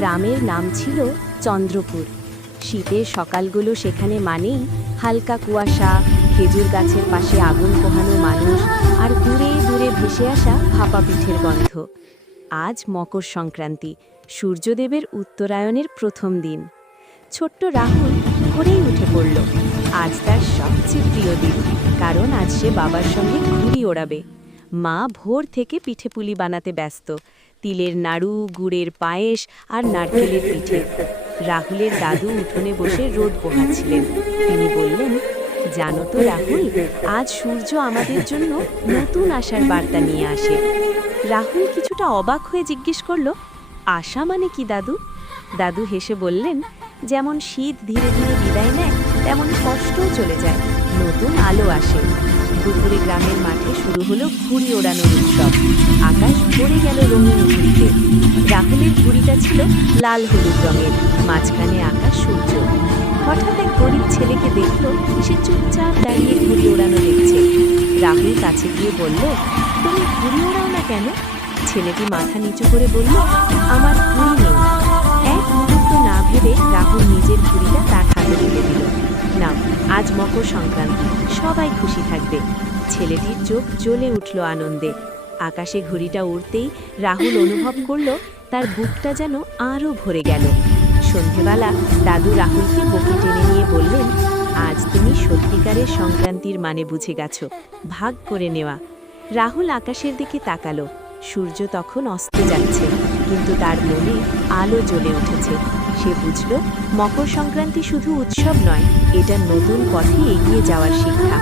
গ্রামের নাম ছিল চন্দ্রপুর। শীতের সকালগুলো সেখানে মানেই হালকা কুয়াশা, খেজুর গাছের পাশে আগুন পোহানো মানুষ, আর দূরে দূরে ভেসে আসা ভাপা পিঠের গন্ধ। আজ মকর সংক্রান্তি, সূর্যদেবের উত্তরায়ণের প্রথম দিন। ছোট্ট রাহুল ভোরেই উঠে পড়ল। আজ তার সবচেয়ে প্রিয় দিন, কারণ আজ সে বাবার সঙ্গে ঘুড়ি ওড়াবে। মা ভোর থেকে পিঠেপুলি বানাতে ব্যস্ত, তিলের নাড়ু, গুড়ের পায়েস আর নারকেলের পিঠে। রাহুলের দাদু উঠোনে বসে রোদ পোহাচ্ছিলেন। তিনি বললেন, জানো তো রাহুল, আজ সূর্য আমাদের জন্য নতুন আশার বার্তা নিয়ে আসে। রাহুল কিছুটা অবাক হয়ে জিজ্ঞেস করল, আশা মানে কি দাদু? দাদু হেসে বললেন, যেমন শীত ধীরে ধীরে বিদায় নেয়, তেমন কষ্টও চলে যায়, নতুন আলো আসে। দুপুরে গ্রামের মাঠে শুরু হলো ঘুড়ি ওড়ানোর উৎসব। আকাশ ভরে গেল রঙিন ঘুড়িতে। রাহুলের ঘুড়িটা ছিল লাল হলুদ রঙের, মাঝখানে আকাশ সূর্য। হঠাৎ এক গরিব ছেলেকে দেখল, সে চুপচাপ দাঁড়িয়ে ঘুড়ি ওড়ানো দেখছে। রাহুল কাছে গিয়ে বলল, তুমি ঘুড়ি ওড়াও না কেন? ছেলেটি মাথা নিচু করে বলল, আমার ঘুড়ি নেই। এক মুহূর্ত না ভেবে রাহুল নিজের ঘুড়িটা তার হাতে তুলে দিল। না, আজ মকর সংক্রান্তি, সবাই খুশি থাকবে। ছেলেটির চোখ জ্বলে উঠল আনন্দে। আকাশে ঘুড়িটা উড়তেই রাহুল অনুভব করল তার বুকটা যেন আরও ভরে গেল। সন্ধেবেলা দাদু রাহুলকে বুকে টেনে নিয়ে বললেন, আজ তুমি সত্যিকারের সংক্রান্তির মানে বুঝে গেছো, ভাগ করে নেওয়া। রাহুল আকাশের দিকে তাকালো। সূর্য তখন অস্তে যাচ্ছে, কিন্তু তার মনে আলো জ্বলে উঠেছে। সে বুঝল, মকর সংক্রান্তি শুধু উৎসব নয়, এটা নতুন পথে এগিয়ে যাওয়ার শিক্ষা।